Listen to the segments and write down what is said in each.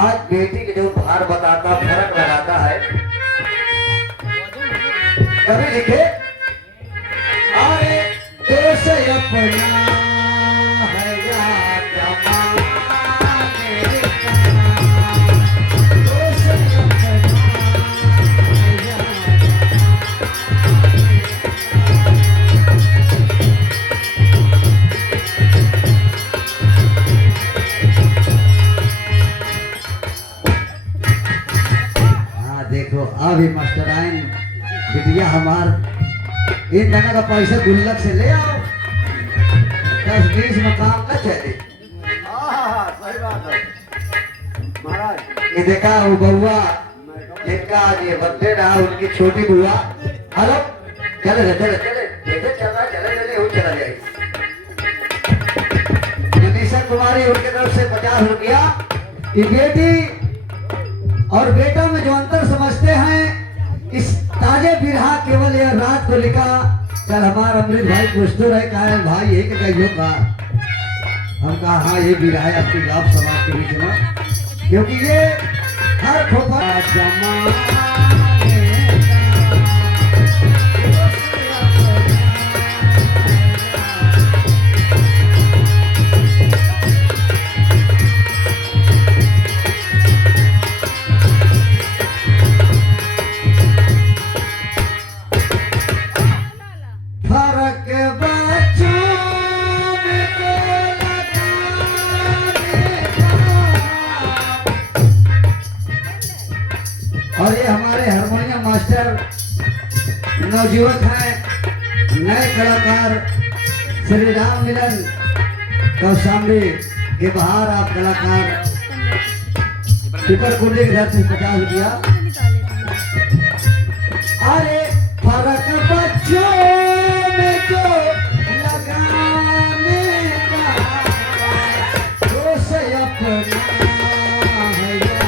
आज बेटी के जो भार बताता फर्क लगाता है। कभी लिखे अरे देश अपना है या जमाने का, देश अपना है या देखो अभी मास्टराइन बिटिया हमार इन दोनों का पैसा गुल्लक से ले आओ, 10-20 में काम न चले। सही बात है महाराज। ये देखा वो बउआ जिनका ये बर्थडे रहा उनकी छोटी बुआ, हेलो चले चले चले जैसे चल रहा चले चले वो चला जाएगी। मनीषा कुमारी उनके तरफ से 50 रुपया। ये बेटी और बेटा में जो अंतर समझते हैं, इस ताजे बिरहा केवल यह रात को लिखा। कल हमारा अमृत भाई पूछते रहे कहा भाई एक कहियो का, हम कहा हाँ ये बिरहा है आपकी गाँव समाज के बीच में, क्योंकि ये हर खोपा और ये हमारे हारमोनियम मास्टर नवयुवक हैं, नए कलाकार श्री राम मिलन कौशाम्बी के बाहर आप कलाकार टिपर कुंडे की तरफ से 50 रुपया। अरे फर्क बच्चों में जो लगाने का, दोष अपना है या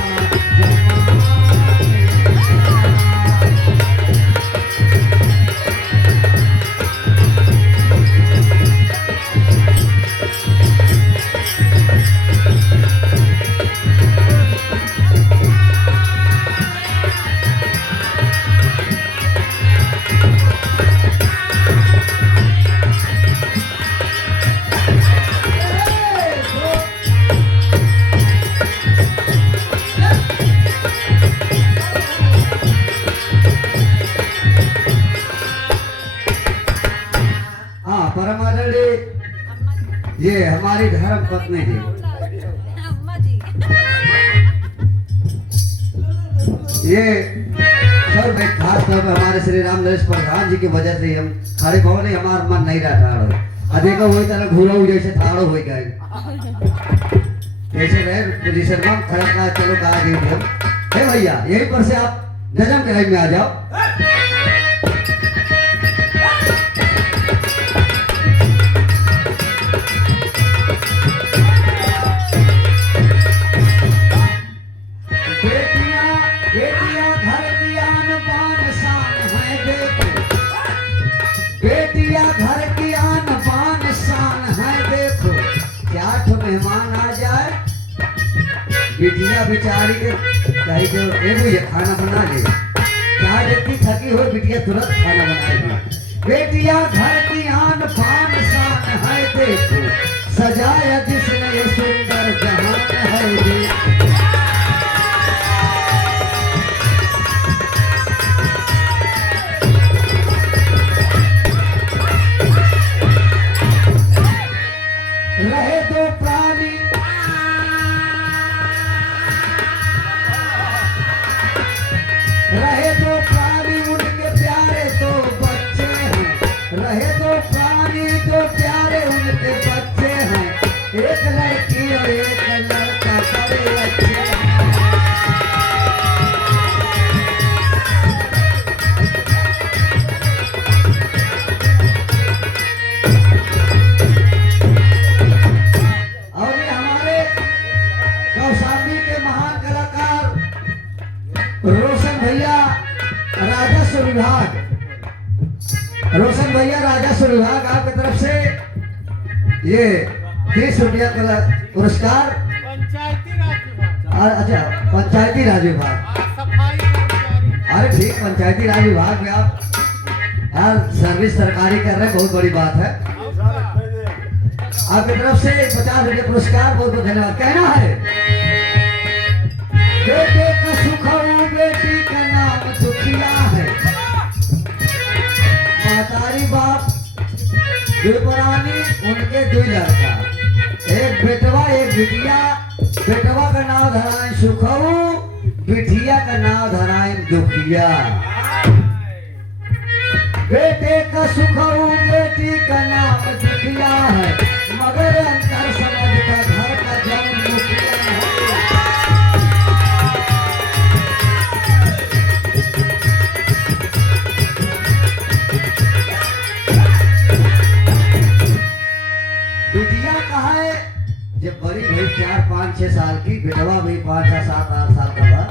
ये हमारी धर्म पत्नी है। ये सब खास तौर पर हमारे श्री राम नरेश प्रधान जी की वजह से हम खड़े बहुत नहीं, हमारा मन नहीं रहा था। देखो वही तरह घूरा जैसे थाड़ो हो गए ऐसे रहे पोजीशन में खड़ा कहा चलो कहा दे हम हे भैया यहीं पर से आप नजम के लाइन में आ जाओ। मेहमान आ जाए बिटिया बेचारी के कहीं जो ये खाना बना ले, क्या देखती थकी हो बिटिया तुरंत खाना बनाएगी। बेटिया घर की आन बान शान है देखो, सजाया जिसने ये सुंदर जहान है रहे दो प्राणी रहे दो प्राणी उनके प्यारे दो बच्चे हैं, रहे दो प्राणी दो प्यारे उनके बच्चे हैं, एक लड़की और एक लड़का बड़े अच्छे हैं। रोशन भैया राजस्व विभाग आपकी तरफ से ये 30 रुपया का पुरस्कार अच्छा पंचायती राज विभाग, सफाई कर्मचारी। अरे ठीक, पंचायती राज विभाग में आप यार सर्विस सरकारी कर रहे हैं, बहुत बड़ी बात है। आपकी तरफ से 50 रुपये पुरस्कार, बहुत बहुत धन्यवाद। कहना है बेटे का सुख हो, बेटी का नाम दुखिया है। मातारी बाप दुर्परानी, उनके दो लड़का, एक बेटवा एक बिटिया। बेटवा का नाम धराएं सुखऊ, बिटिया का नाम धराएं दुखिया। बेटे का सुखऊ, बेटी का नाम दुखिया है, मगर अंतर समझ का घर का जन्म मुखिया है। बिटिया कहा है जब बड़ी भाई 4, 5, 6 साल की, बेटवा भी 5, 6, 7, 8 साल का था।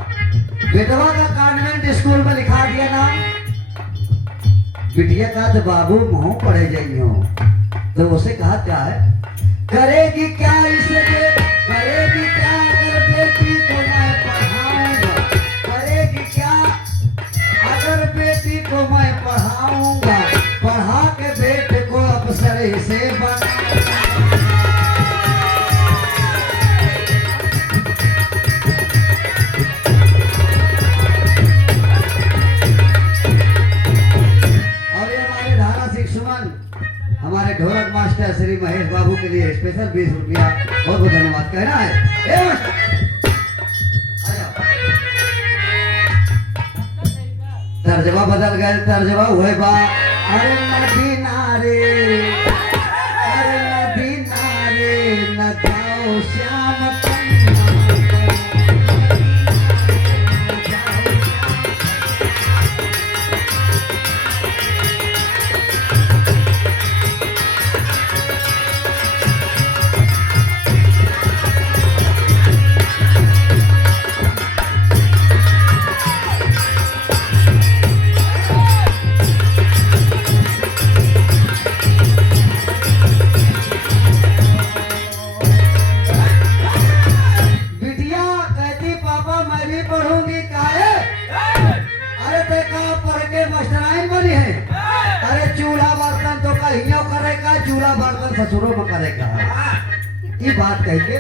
बेटवा का कॉन्वेंट स्कूल में लिखा दिया नाम, बिटिया का तो बाबू मुँह पड़े जाइयो। तो उसे कहा क्या है, करेगी क्या इसे, करेगी क्या अगर बेटी को मैं पढ़ाऊंगा, करेगी क्या अगर बेटी को मैं पढ़ाऊंगा, पढ़ा के बेटे को अफसर से बनाऊंगा। हमारे ढोलक मास्टर श्री महेश बाबू के लिए स्पेशल 20 रुपया, बहुत बहुत धन्यवाद। कहना है तर्जमा बदल गए, तर्जमा हुए बा, अरे नदी नारे, अरे नदी नारे न जाओ श्याम चूल्हा बर्तन ससुरों में करेगा, ये बात कह के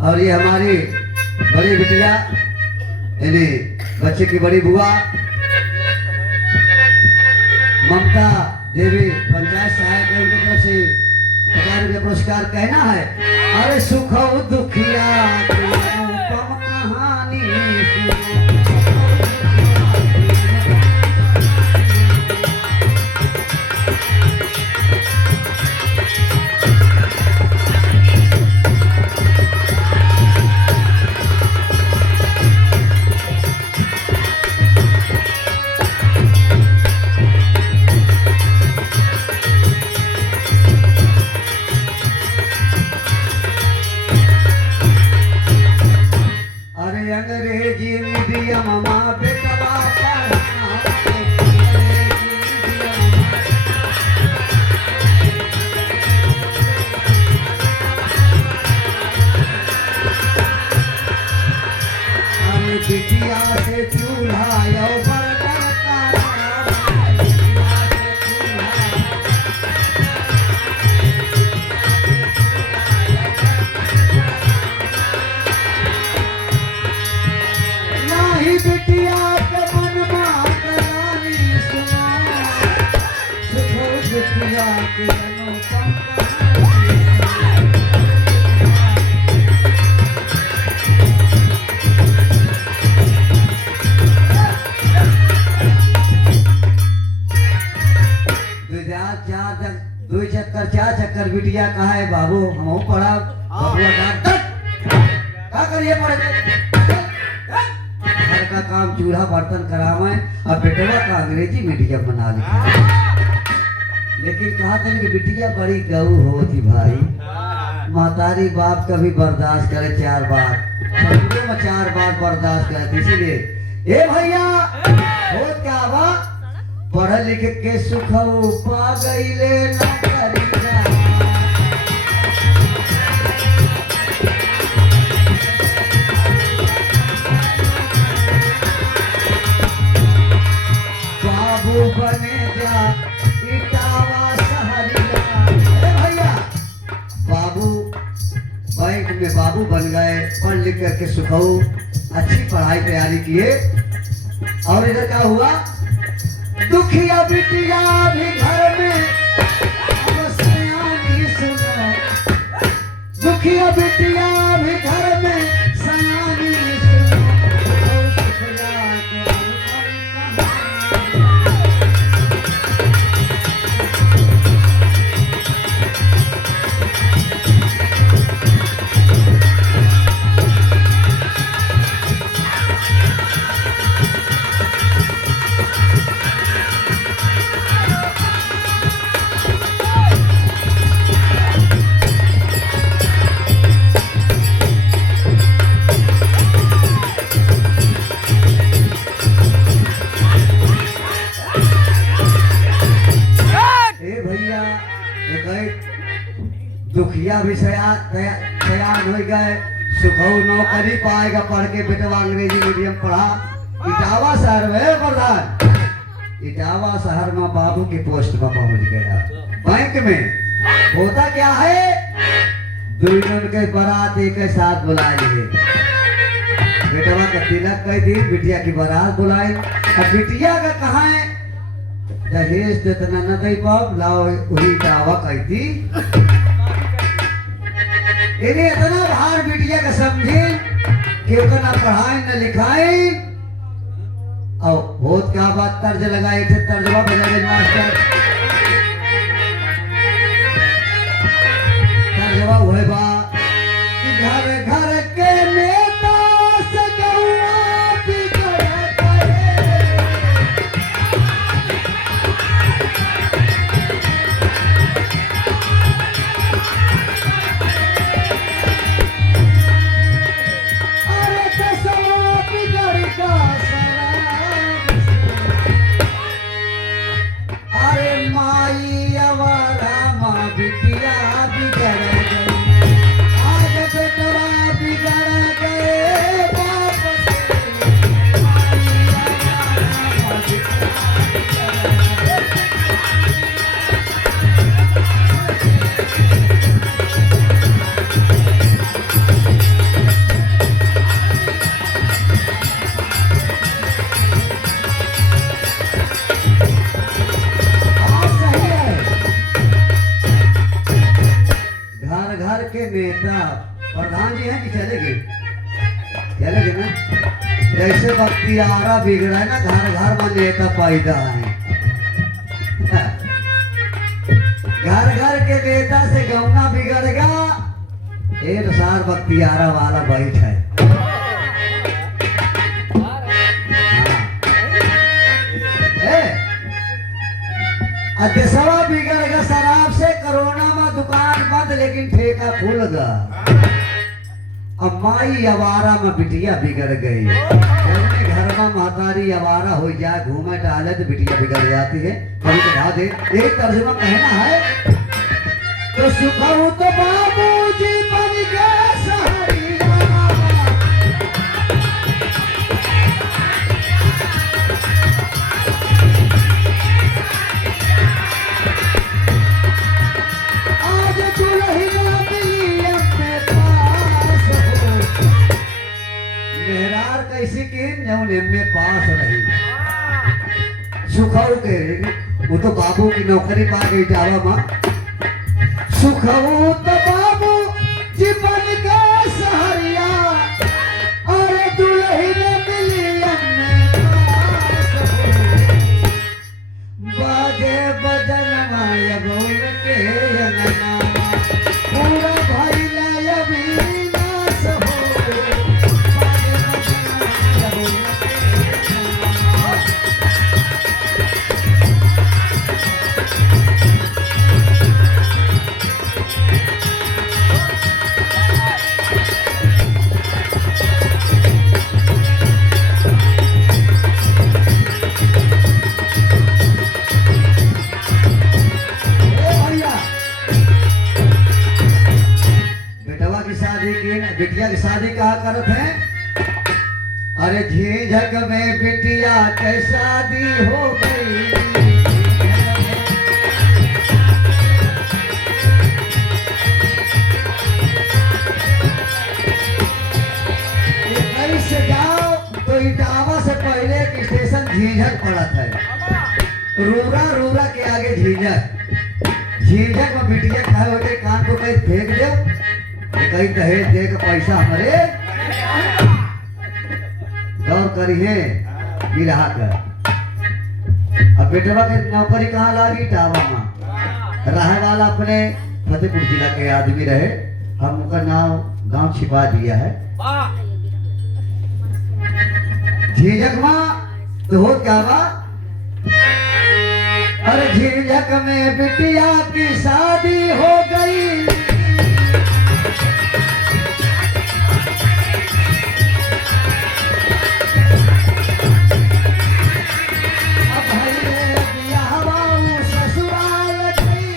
और ये हमारी बड़ी बिटिया यानी बच्चे की बड़ी बुआ ममता देवी पंचायत सहायक है, उनकी तरफ से 50 रुपये पुरस्कार। कहना है अरे सुख दुखिया कहानी अंग्रेजी मीडियम माँ बेटवा बिटिया से चूल्हा यो बर्तन बिटिया के मन मानी सुना, बिटिया के अनुपम दो चक्कर 4 चक्कर बिटिया कहा है बाबू हम पढ़ा क्या करिए पढ़े का काम चूल्हा बर्तन करावे और बेटवा का अंग्रेजी मीडियम बना लिया। लेकिन कहा था कि बिटिया बड़ी गऊ होती भाई, मातारी बाप कभी बर्दाश्त करे 4 बार, ससुरों में 4 बार बर्दाश्त करे। इसीलिए ए भैया हो क्या बा पढ़ लिख के सुख पा गईले ना करी बाबू बन गए, पढ़ लिख करके सुखऊ अच्छी पढ़ाई तैयारी किए। और इधर क्या हुआ, दुखिया बिटिया भी घर में अब सयानी सुनो, दुखिया बिटिया भी घर में सयानी सुनो, और सुखिया के दुखिया भी सयान हो गए, सुखऊ नौकरी पाएगा पढ़ के, बेटवा अंग्रेजी मीडियम पढ़ा इटावा शहर में प्रधान, इटावा शहर में बाबू की पोस्ट में पहुंच गया। बैंक में होता क्या है, दुल्हन के बारात एक साथ बुला लिए, बेटवा का तिलक कई दिन, बिटिया की बारात बुलाई। अब बिटिया का कहा है दहेज तो इतना न दे पाओ, लाओ वही इटावा कही थी। इन्हें इतना भार बिटिया का समझे कि उनका ना पढ़ाई न लिखाई। और बहुत क्या बात तर्ज लगाए थे, तर्जमा बजाए मास्टर, तर्जमा हुए बा घर घर के नेता से गौआ बिगड़ गए, नेता प्रधान जी हैं कि चले गए, चले गए ना। जैसे बख्तियारा बिगड़ा है ना, घर घर में नेता पैदा है, घर घर के नेता से गौना बिगड़ गया, एक सार बख्तियारा वाला बैठ है। देशवा बिगड़ गया शराब से, कोरोना में दुकान बंद लेकिन ठेका खुल गया। अब माई अवारा में बिटिया बिगड़ गई, घर में महतारी अवारा हो जाए, घूमे टहले तो बिटिया बिगड़ जाती है। कभी बढ़ा दे, एक तर्जुमा कहना है तो सुखऊ तो बाबूजी बन गए सहरिया, कैसी की में पास रही। सुखऊ के वो तो बाबू की नौकरी पा गई जावा माँ, सुखऊ तो बाबू जीवन के सहरिया, और दुल्हन मिलियन बाजे बजन माया बोल के अंगना, पूरा भाई लाया भी नास हो, बिटिया की शादी कहा करत है, अरे झीझक में बिटिया के शादी हो गई, रूरा रूरा के आगे झीझक, झीझक में बिटिया खाए होते कान को कहीं फेंक दे, कहीं दहेज दे के पैसा हमारे गौर करिए बिरहा कर। अब बेटवा के नौकरी कहाँ लागी? टावा में रहे वाला अपने फतेहपुर जिला के आदमी रहे, हम उनका नाम गांव छिपा दिया है। झीझक माँ तो हो क्या बा? अरे झीझक में बिटिया की शादी हो गई, अब भैले बियाहवा ऊ ससुराल गई।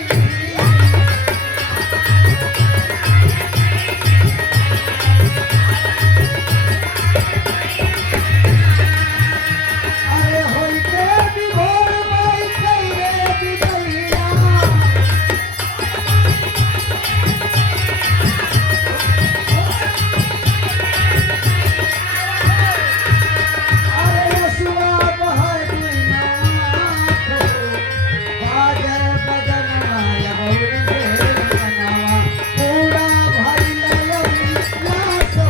अरे होइते विभोर माई कइले बिदैया, अरे यसुआ बहर बिना को, बाजे बदनवा यबौर के बनावा, पूरा भइले यही लाश हो।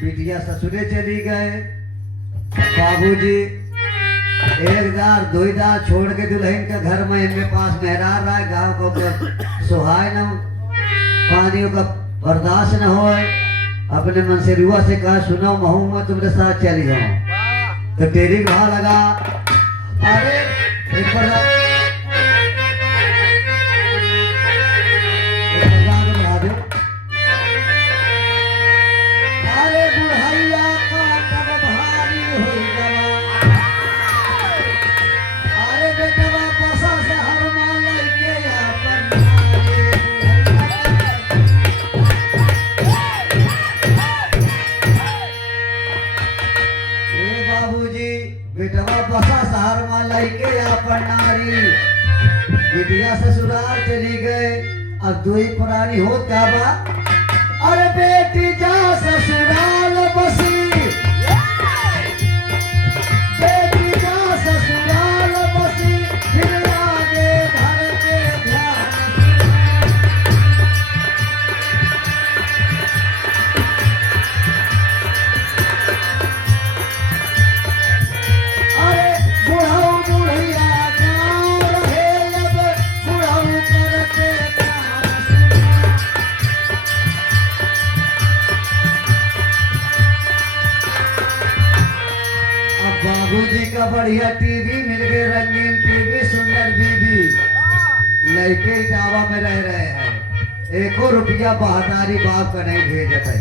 बिटिया ससुरे चली गए, बाबूजी एक दार दो दार छोड़ के दुल्हन के घर में इनके पास मेहरार रहा, गाँव को सुहाय न पानियों का बर्दाश्त न हो, अपने मन से रुआ से कहा सुनो महू मैं तुम्हारे साथ चली जाऊं। तो तेरी वहां लगा, अरे एक बार बढ़ा दो। अरे बुढ़ैया का कब भारी हो गवा, अरे बेटवा बसा शहर में लइके अपन ए बाबूजी, बेटवा बसा शहर में लइके अपन नारी, बिटिया ससुराल चली गए। अब दो ही पुरानी हो क्या बा? अरे बेटी जा ससुराल बसी, बेटी जा ससुराल बसी, फिर आगे घर के ध्यान। अरे बुढ़ऊ बुढ़िया गाँव रहे, अब बुढ़ऊ करके काम सुना। अब बाबूजी का बढ़िया टीवी मिल गए, रंगीन टीवी, सुंदर बीबी, लड़के इटावा में रह रहे हैं, एको रुपया बहादारी बाप का नहीं भेजत है।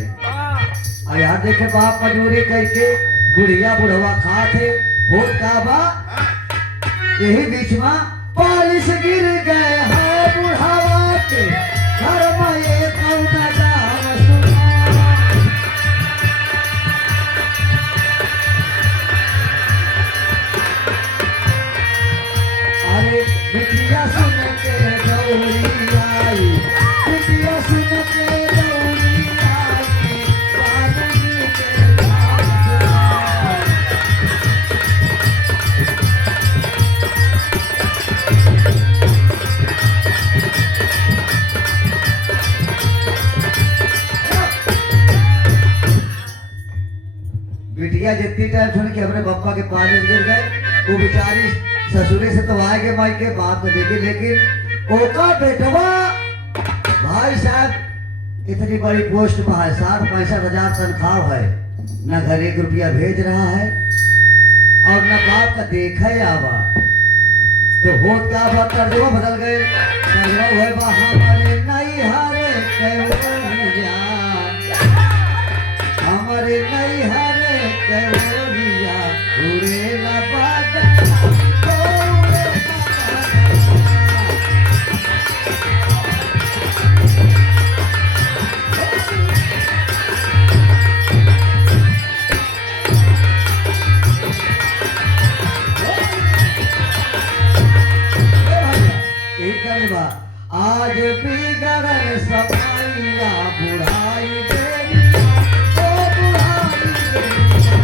और यहाँ देखे बाप मजूरी करके बुढ़िया बुढ़वा खाते हो का बा, यही बीच में पालिश गिर गए हैं बुढ़ावा के घर में, ये कौना जाम सुना। अरे बिटिया सुन के दौड़ी आई, बिटिया सुन के दौड़ी आई, बाबूजी के नाम सुना। बिटिया जितनी टाइम सुन के अपने पप्पा के पानी गिर गए, वो बेचारी ससुरे से तो आए के माई के बात को देखी, लेकिन ओका बेटवा भाई साहब इतनी बड़ी पोस्ट पर है, 60-65 तनख्वाह है, न घर 1 रुपया भेज रहा है और न बाप का देखा ही आवा। तो होत का बात तर्जुमा बदल गए, तर्जुमा हुए बा हमारे नहीं हारे कैवरिया, हमारे नहीं हारे कैवरिया, उड़े ना बादल, उड़े ना बादल। बिगड़ल समैया बुढ़ाई बेरिया ओ बुढ़ाई बेरिया।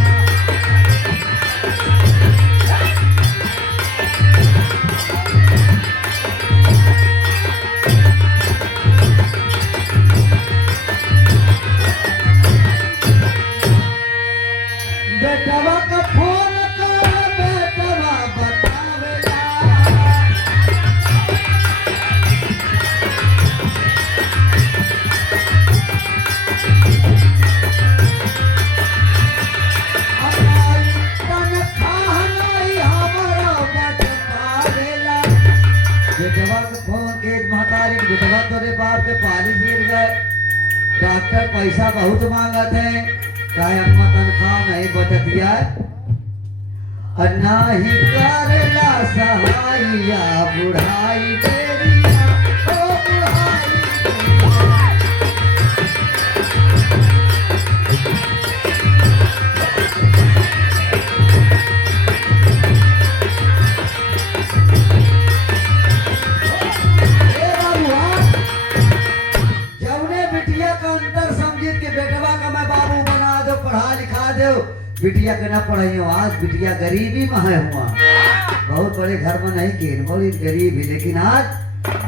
बेटवा का फोन कर बेटवा बतावेला। हमारी तनख्वाह नहीं हमारा बचवावेला। बेटवा का फोन के महतारी के बेटवा तोरे बाप के पानी गिर गए, डॉक्टर पैसा बहुत मांगत है, काहे अम्मा तनख्वाह नहीं बचतिया और ना ही करला सहाइया बुढ़ाई बेरिया ओ बुढ़ाई बेरिया। ए बाबुआ, जौने बिटिया का अंतर समझित के बेटवा का मैं बाबू बना दो पढ़ा लिखा दो, बिटिया के ना पढ़ाइयो। आज बिटिया गरीबी में है हुआ, बहुत बड़े घर में नहीं की, बड़ी गरीबी, लेकिन आज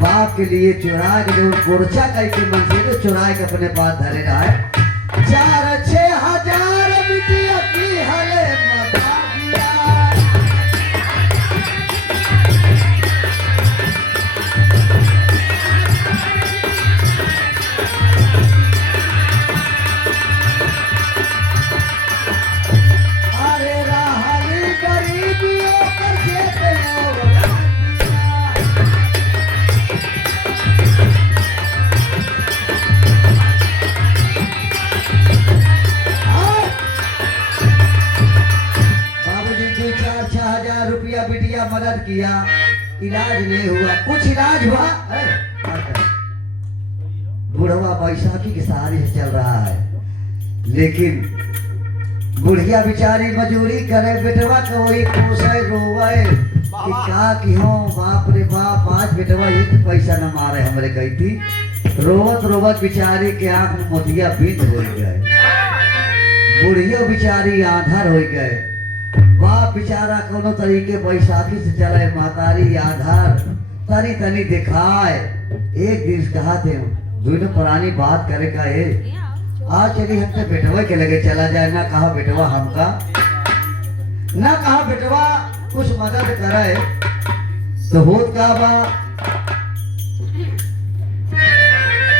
बाप के लिए चुरा के जो मोर्चा करके मन से तो चुरा के अपने पास धरे रहा है। 4-6 हजार बिटिया की हले मदा दिया। अरे राहली गरीबियों पर जेते हो बाबूजी 2-4-6 हजार रुपया बिटिया मदद किया, इलाज नहीं हुआ, कुछ इलाज हुआ है? बुढ़वा बैसाखी के सहारे से चल रहा है, लेकिन बुढ़िया बेचारी मजूरी करे, बेटवा को वही पोसे रोवे कि का की हो बाप रे बाप, आज बेटवा एक पैसा न मारे हमरे गई थी। रोवत रोवत बेचारी के आंख में मोतिया बीत हो गए, बुढ़िया बेचारी आंधर हो गए। बाप बेचारा कोनो तरीके बैसाखी से चले, मातारी आधार तनी तनी दिखाए। एक दिन कहा थे दोनों पुरानी बात करे का है, आज चली हमसे बेटवा के लगे चला जाए, ना कहा बेटवा हमका, ना कहा बेटवा कुछ मदद करे, तो होत का बा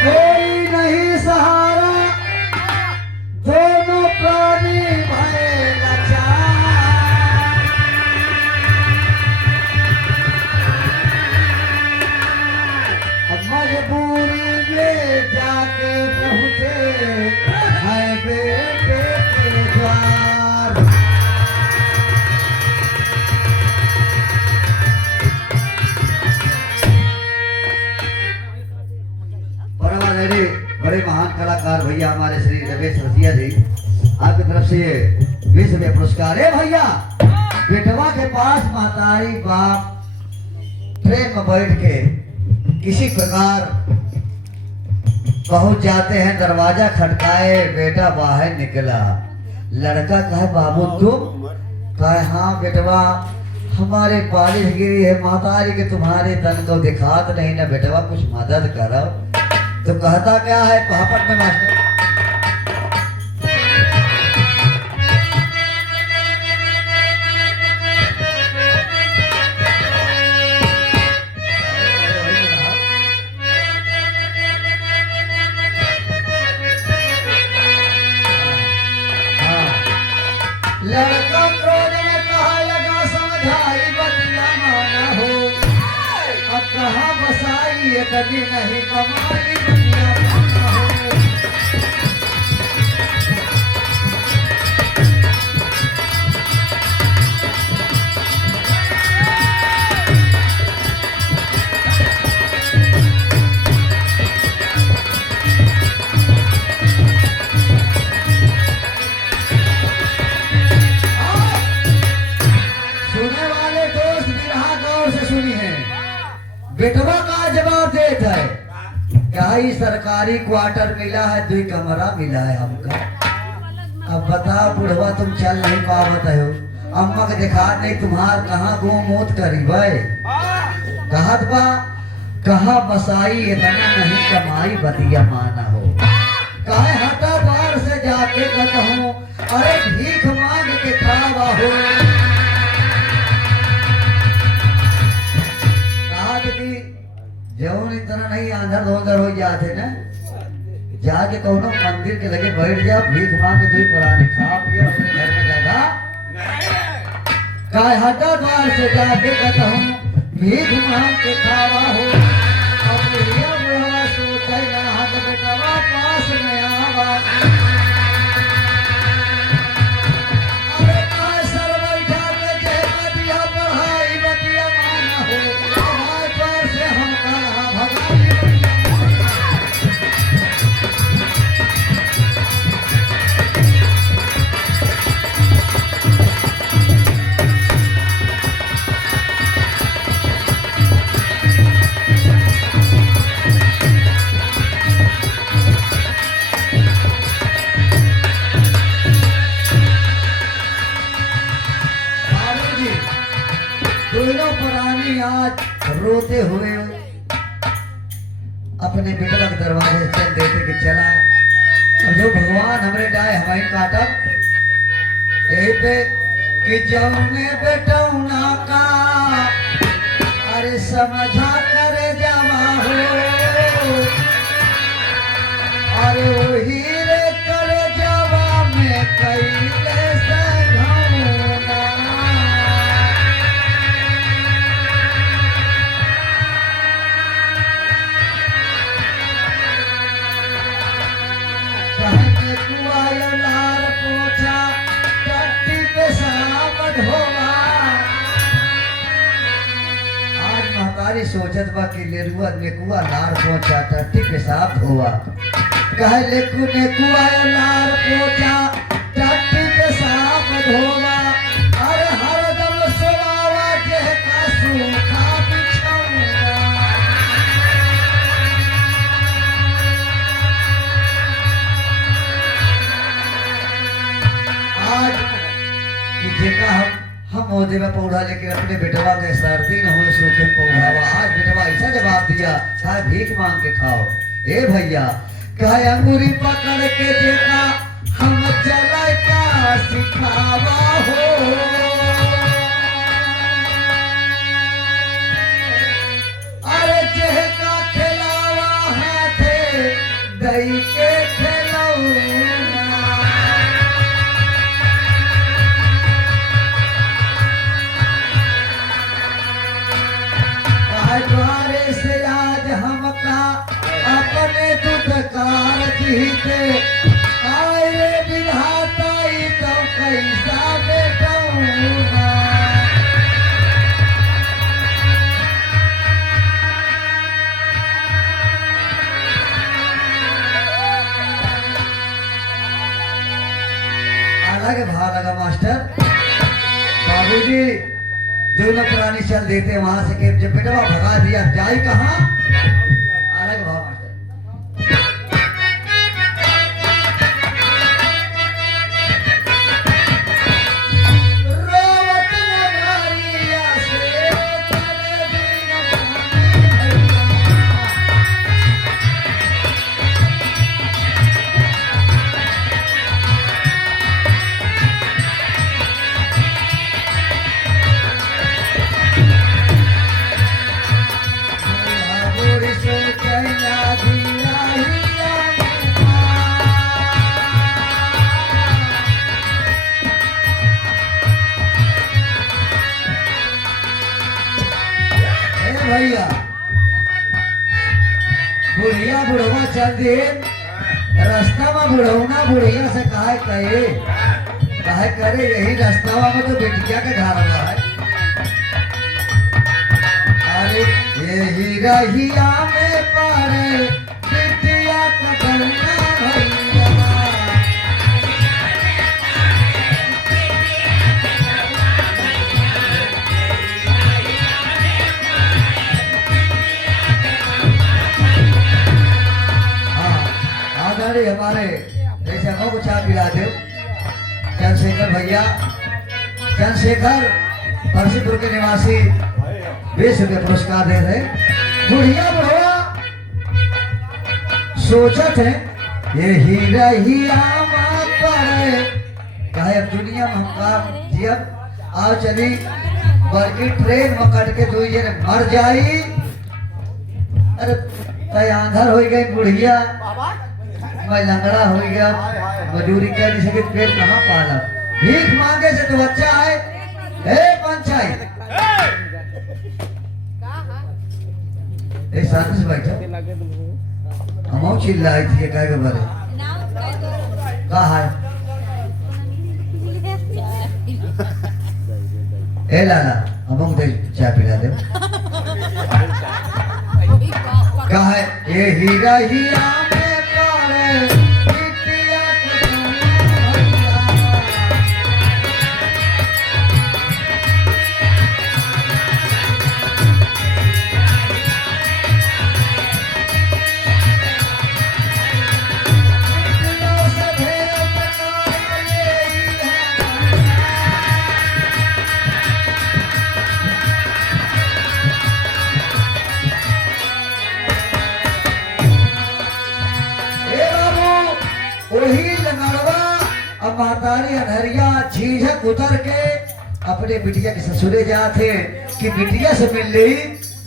कोई नहीं सहारा, दोनों प्राणी भय लाचार। अब मजबूरी में जाके पहुंचे हैं बेटे के द्वार। बड़े महान कलाकार भैया हमारे श्री रमेश रसिया जी, आपकी तरफ से ये विश्व में पुरस्कार है। भैया बेटवा के पास महतारी बाप ट्रेन में बैठ के किसी प्रकार पहुंच जाते हैं, दरवाजा खटकाए, बेटा बाहर निकला, लड़का कहे बाबू तुम? कहे हाँ बेटवा, हमारे बारिश गिरी है, महतारी के तुम्हारे तन को दिखात नहीं ना बेटवा, कुछ मदद करो। तो कहता क्या है पापट में मास्टर, लड़का क्रोध में कहा लगा समझाई बतिया माना हो, अब कहाँ बसाई ये कभी नहीं कमाई बतिया माना हो। सुने वाले दोस्त बिरहा गौर से सुनी है, बेटवा का जवाब देता है क्या ही सरकारी क्वार्टर मिला है, 2 कमरा मिला है हमका। अब बताओ बुढ़वा तुम चल नहीं पावत हो, अम्मा के देखा नहीं तुम्हार कहाँ गो मोत करी भाई। कहत बा कहा बसाई इतना नहीं कमाई बतिया माना हो, कहे हटा द्वार से जाके कहूँ अरे भीख मांग के खावा हो। जौन इतना नहीं आंधर धोंधर हो जाते ना, जाके कौनो मंदिर के लगे बैठ जा, भीख मांग के 2 पुरानी खा पिया अपने घर में जाता। काय हटा द्वार से जाके कहता हूँ भीख मांग के खावा हो। अब ये बुढ़वा सोचे ना हाथ बेटवा पास में आवा। अरे काय सर बैठा के जे बतिया पढ़ाई बतिया माना हो, हमारे पास से हम कहा भगाई। दोनों प्राणी आज रोते हुए अपने बेटा के दरवाजे चल देते कि चला, और जो भगवान हमरे डाय हमारी काटब यही पे कि जौने बेटौना का अरे समझा करे जमा हो, अरे वही रे करे जवा में कैले से सोचत बा कि लेरुआ नेकुआ लार पोछा टट्टी पेशाब धोआ। कहे लेकु नेकुआ लार पोछा टट्टी पेशाब धोआ। अरे हरदम सोवावा के का सूखा बिछौना। आज जेका हम मोदी में पौधा लेके अपने बेटवा के सर्दी न हो सूखे पौधावा। आज बेटवा ऐसा जवाब दिया चाहे भीख मांग के खाओ। ए भैया कहे अंगूरी पकड़ के देखा हम चला का सिखावा हो। अरे जेका खिलावा हाथे दही के खिलाऊं द्वारे से आज हमका अपने दुदकार जीते आए रे विधाता तो कैसा बेटौना। अलग भाव लगा मास्टर। बाबूजी दोनों प्राणी चल देते वहां से कि जब बेटवा भगा दिया जाए कहाँ। अलग भाव मास्टर। रोवत नगारिया से चले बिन पानी भैया बुढ़िया बुढ़वा चल दे रास्ता में बुढ़ौना बुढ़िया से काहे करे यही रास्ता में तो बेटिया के घर है। अरे यही रहिया में पारे बेटिया का गौना भैया। हमारे जैसे हम को चाय पिला दे चंद्रशेखर भैया, चंद्रशेखर परसीपुर के निवासी 20 रुपये पुरस्कार दे रहे। बुढ़िया बुढ़वा सोचत है ये हीरा हिया पड़े कहे अब दुनिया में हमका जियब आओ चली बल्कि ट्रेन में कट के दो ये मर जाई। अरे तय आंधर हो गई बुढ़िया, मैं लंगड़ा हो गया, मजूरी कर नहीं सके, पेट कहाँ पाला, भीख मांगे से तो बच्चा है। हे पंचायत साथ से बैठो, हम चिल्लाई थी क्या के बारे कहा है। ए लाला हम चाय पिला दे कहा है ये हीरा हिया में पारे बिटिया वही लंगड़वा अब महतारी अनहरिया झीझक उतर के अपने बिटिया के ससुरे जाते कि बिटिया से मिल ली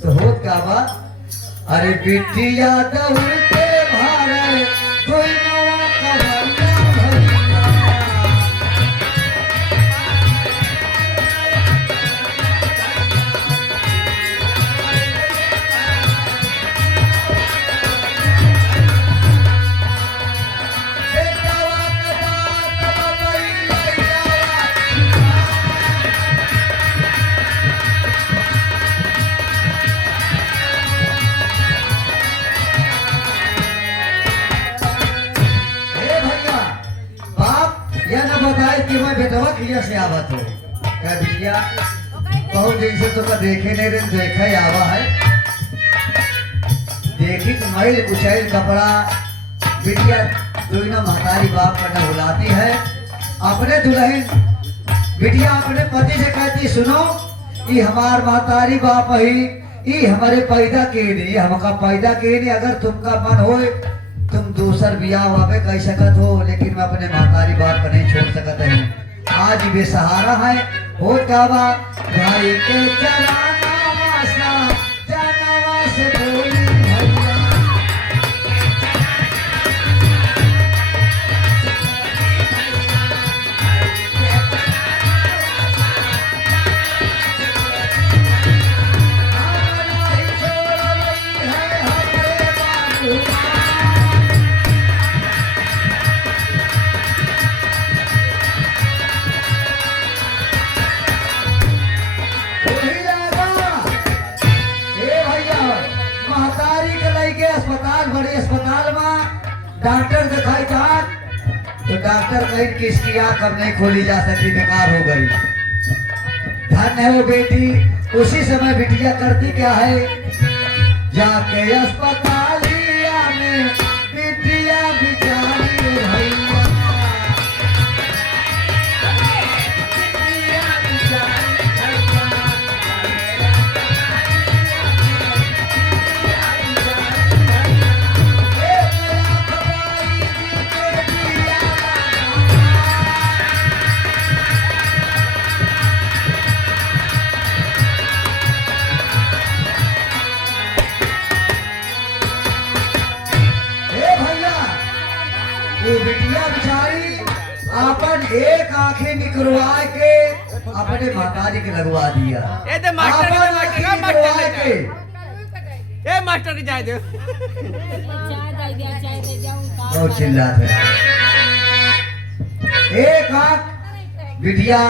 तो हो क्या बात। अरे बिटिया दौड़ते भारे कोई नवा कवरिया भरिया। कि मैं बेटवा किया से आवत हो क्या बिटिया बहुत दिन से तो का देखे नहीं रे, देखा ही आवा है। देखी कि मैल कुचैल कपड़ा बिटिया दुनिया महतारी बाप का बुलाती है अपने दुल्हन। बिटिया अपने पति से कहती सुनो ये हमार महतारी बाप ही ये हमारे पैदा के नहीं, हमका पैदा के नहीं। अगर तुमका मन हो तुम दूसर बियाह वावे कह सकत हो, लेकिन मैं अपने महतारी बाप को नहीं छोड़ सकत है। आज बेसहारा है हो काबा भाई के चराना वासा जानवा से बोली भैया। अस्पताल बड़े अस्पताल में डॉक्टर दिखाई था तो डॉक्टर कहीं किसकी आंख अब नहीं खोली जा सकती, बेकार हो गई। धन है वो बेटी। उसी समय बिटिया करती क्या है जाके अस्पताल में बिटिया बिचारी भैया। बिटिया बिचारी अपन एक आंखें निकलवा के अपने महतारी के लगवा दिया। मास्टर जाए दो बहुत चिल्लाते हैं। एक आंख बिटिया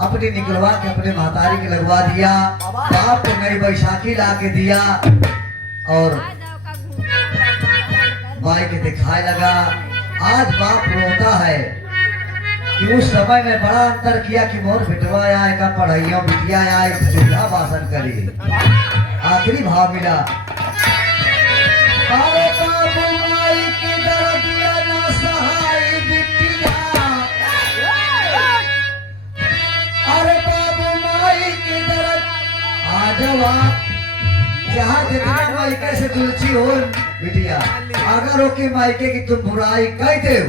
अपनी निकलवा के अपने महतारी के लगवा दिया। बाप को नई बैसाखी ला के दिया और माई के दिखाए लगा। आज बाप रोता है कि उस समय में बड़ा अंतर किया कि मोर बिटवा आएगा पढ़ाइयों बिटिया आए चूल्हा बासन करी। आखिरी भाव मिला अरे बाबू माई की दर्दिया ना आप जहाँ जितना मायके से तुलसी हो बिटिया, अगर ओके मायके की तुम बुराई कहते हो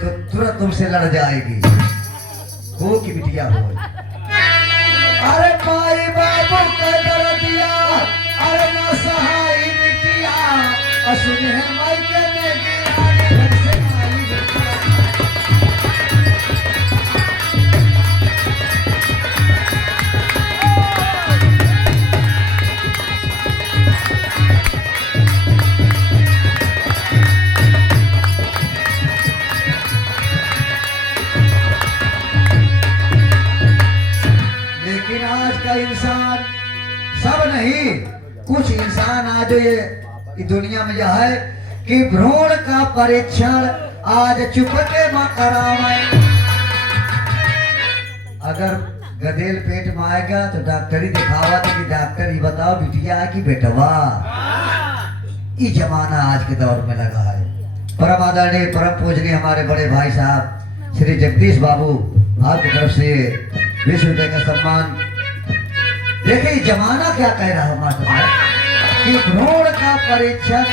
तो तुरंत तुमसे लड़ जाएगी। हो की बिटिया हो। अरे माई बाबू का दर्दिया, अरे ना सहाई बिटिया, असुन है मायके में गिराने घर से माई बिटिया। लेकिन आज का इंसान, सब नहीं, कुछ इंसान आज ये दुनिया में यह है कि भ्रूण का परीक्षण आज चुपके में करावे। अगर गधेल पेट में आएगा तो डॉक्टरी दिखावा तो कि डॉक्टर ही बताओ बिटिया की बेटवा। ये जमाना आज के दौर में लगा है। परम आदरणीय परम पूजनीय हमारे बड़े भाई साहब श्री जगदीश बाबू, आपकी तरफ से 20 रुपए का सम्मान। देखिए जमाना क्या कह रहा है मास्टर साहब कि भ्रूण का परीक्षण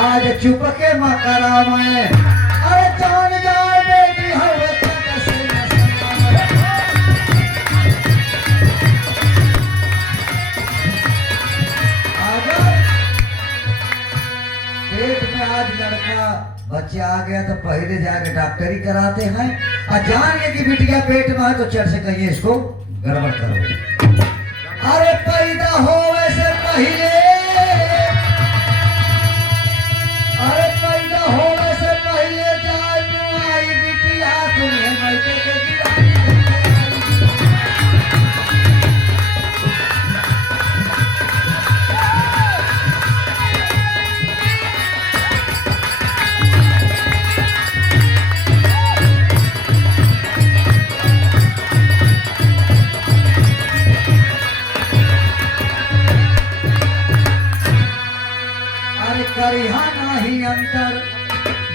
आज चुपके में करावे। अरे जान जाए बेटी हवे कैसे न समावे। अगर पेट में आज लड़का बच्चे आ गया तो पहले जाके डॉक्टरी कराते हैं, और जान के कि बिटिया पेट में है तो चढ़ से कहिए इसको गड़बड़ करो। अरे पैदा होने से पहले, अरे पैदा होने से पहले जान आई बिटिया तुम्हें मायके के गिरानी। करिहा नहीं अंतर,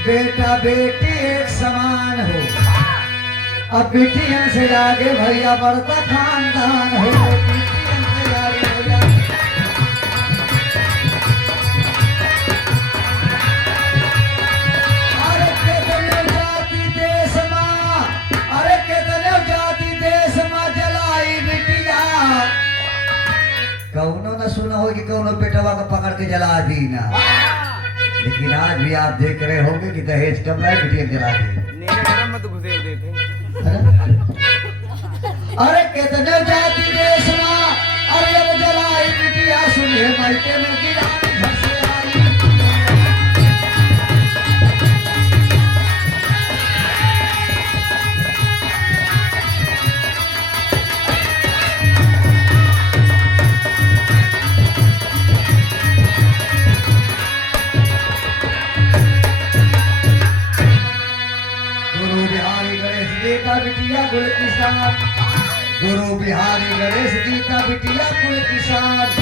बेटा बेटी एक समान हो। अब बेटियों से आगे भैया बढ़ता खानदान हो। बेटियों से आगे भैया, अरे कितने जाति देश माँ, अरे कितने जाति देश माँ जलाई बिटिया। कौनो न सुना हो कि कौनो बेटवा को पकड़ के जला दी ना। लेकिन आज भी आप देख रहे होंगे कि दहेज कम है, बिटिया जला दी। अरे कितने जाति देश में, अरे अब जलाई बिटिया सुने मायके में गिरानी घर से आई। बिटिया कुल किसान, गुरु बिहारी गणेश जी का बिटिया कुल किसान।